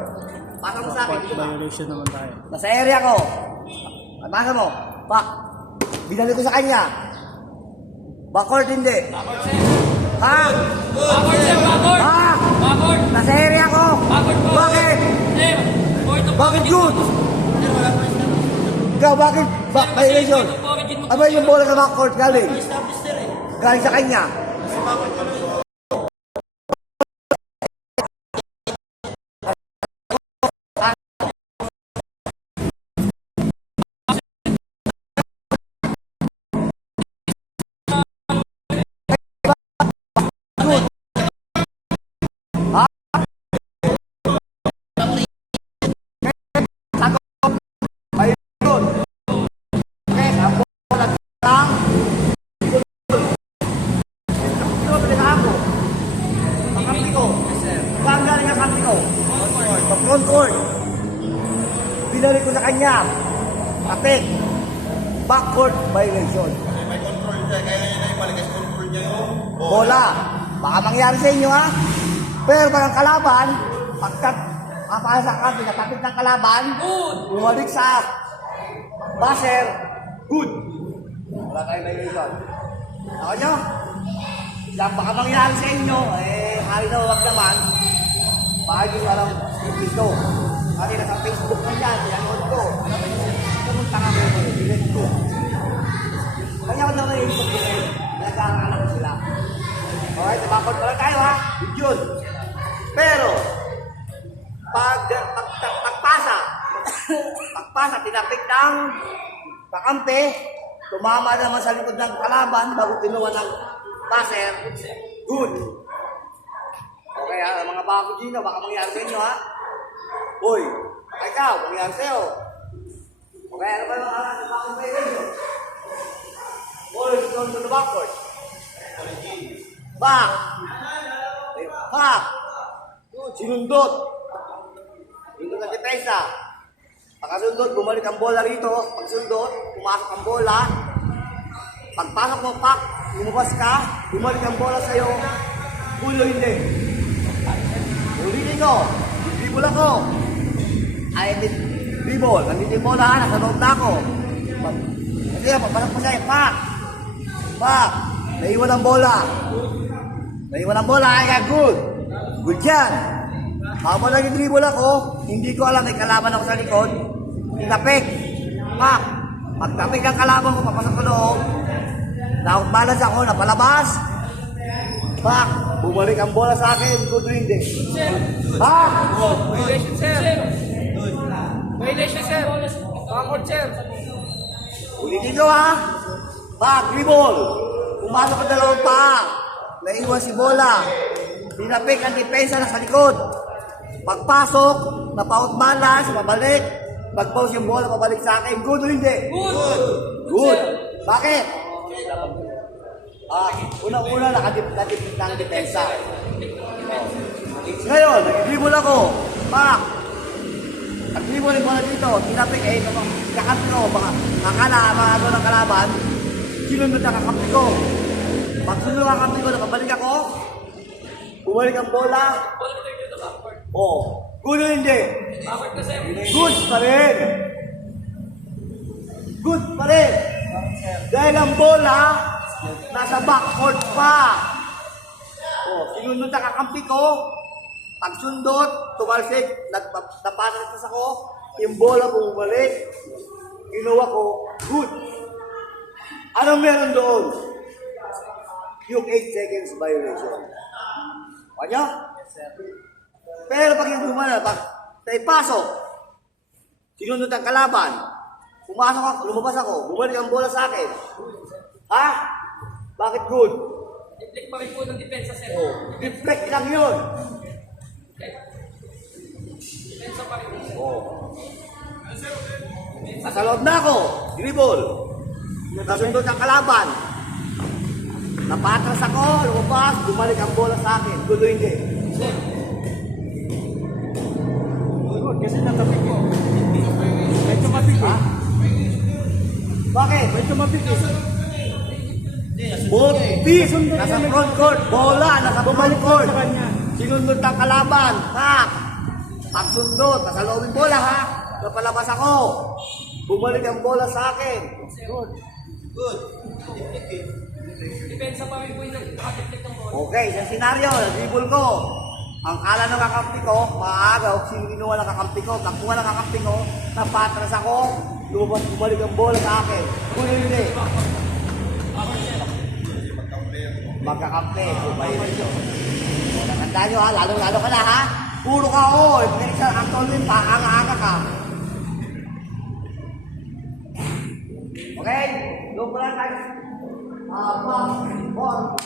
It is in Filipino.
court. Pasa mo sa akin. Court violation naman tayo. Nasa area ko. Pasa mo. Pak. Binalik ko sa kanya. Backcourt hindi. Ha? Backward, sir, backward! Ha? Backward! Nasa area ko. Backward po! Bakit? Sir, point of Bakit origin good? po. Ikaw, bakit? Back violation. Point of origin mo po, Aba yung sir. bola sa backcourt galing. Galing sa kanya. Front court. Binalik ko sa kanya. Kapit. Backcourt violation. May control niya, kaya niya na ibalik sa control niya yung Bola. Baka mangyari sa inyo ha. Pero parang kalaban, pagkat mapasa ka, pinatapit ng kalaban, bumalik sa buzzer, good. Wala kayo violation. Ako nyo? Baka mangyari sa inyo, hari na huwag naman. Baka nyo walang ito. Kasi nasa Facebook na yan, pinanood ko. Pumunta nga mo yung bilet ko. Kaya ko naman yung Facebook ko. Nagkakaroon sila. Okay, tabakot pa lang tayo ha. Good yun. Pero, pagpasa, tinapik ng kakampi, tumama naman sa likod ng kalaban bago kinuha ng buzzer, good. Okay ha, mga bako dito, baka mangyari sa inyo ha. Uy, ikaw, mangyari sa'yo. Okay, ano ba yung mga bakong kayo ninyo? Uy, doon to the backward. Back. Back. Sinundot. Sinundot ang depensa. Pagkasundot, bumalik ang bola rito. Pagsundot, pumasok ang bola. Pagpasok mo, pak, lumabas ka, bumalik ang bola sa'yo. Pulo hindi. Ulitin ko. Dribble ako. Ay, dribble. Nandito yung bola, nasa loob na ako. Kasi, pagpasok mo sa'yo, pak. Pak. Naiwan ang bola. Naiwan ang bola, ay good. Good yan. Habang nag-dribble ako, hindi ko alam, may kalaban ako sa likod. Tinapik. Pak. Pagtapik ang kalaban ko, papasok ko loob. Balance ako, napalabas. Pak. Bumalik ang bola sa akin, good or hindi. Pak. Violation, sir. Violation, sir. Backward, sir. Ulitin ko ha. Pak, dribble. Pumasok ang dalawang paa. Naiwan si bola. Tinapik ang depensa na sa likod. Pagpasok, napaut balance, pabalik. Pag-pause yung bola, pabalik sa akin. Good o hindi? Good. Good. Bakit? Unang-una nakadipit ng depensa. Ngayon, nag-dribble ako. Pak! Nag-dribble yung bola dito. Tinapik kakampi ko. Baka mga ng kalaban. Sinunod ang kakampi ko. Pag sunod ang kakampi ko, nakabalik ako. Bumalik ang bola. Good o hindi? Backward na, sir. Good pa rin. Good pa rin. Dahil ang bola, nasa backcourt pa. Sinunod ang kakampi ko. Pagsundot, tumalsik, napasas ako. Yung bola bumalik. Ginawa ko, good. Anong meron doon? Yung 8 seconds violation. Kanya? Pero pag yung pag ipasok, sinunod ang kalaban, pumasok ako, lumabas ako, bumalik ang bola sa akin. Ha? Bakit good? Deflect pa rin po ng depensa, sir. Deflect lang yun. Depensa pa rin. Nasa loob na ako, dribble. Nasundot ang kalaban. Napatras ako, lumabas, bumalik ang bola sa akin. Good o hindi? Good, kasi natapik ko. Medyo mapik eh. Bakit? Medyo mapik eh. Both feet, nasa front court. Bola, nasa front court. Sa kanya. Sinunod ang kalaban. Pak! Pagsundot, nasa loob yung bola ha. Napalabas ako. Bumalik ang bola sa akin. Good. Good. Deflect eh. Depensa pa rin po yung nag-deflect ng bola. Okay, sa senaryo, nag-dribble ko. Ang kala ng kakampi ko, maagaw, sino kinuha ng kakampi ko, nakuha ng kakampi ko, napatras ako, lumabas, bumalik ang bola sa akin. Huli. Magkakampi, bumalik yun. Tandaan nyo ha, lalo-lalo ka na ha. Puro ka o, ang tolwin pa, anga-anga ka. Okay, doon pala tayo. Back, ball,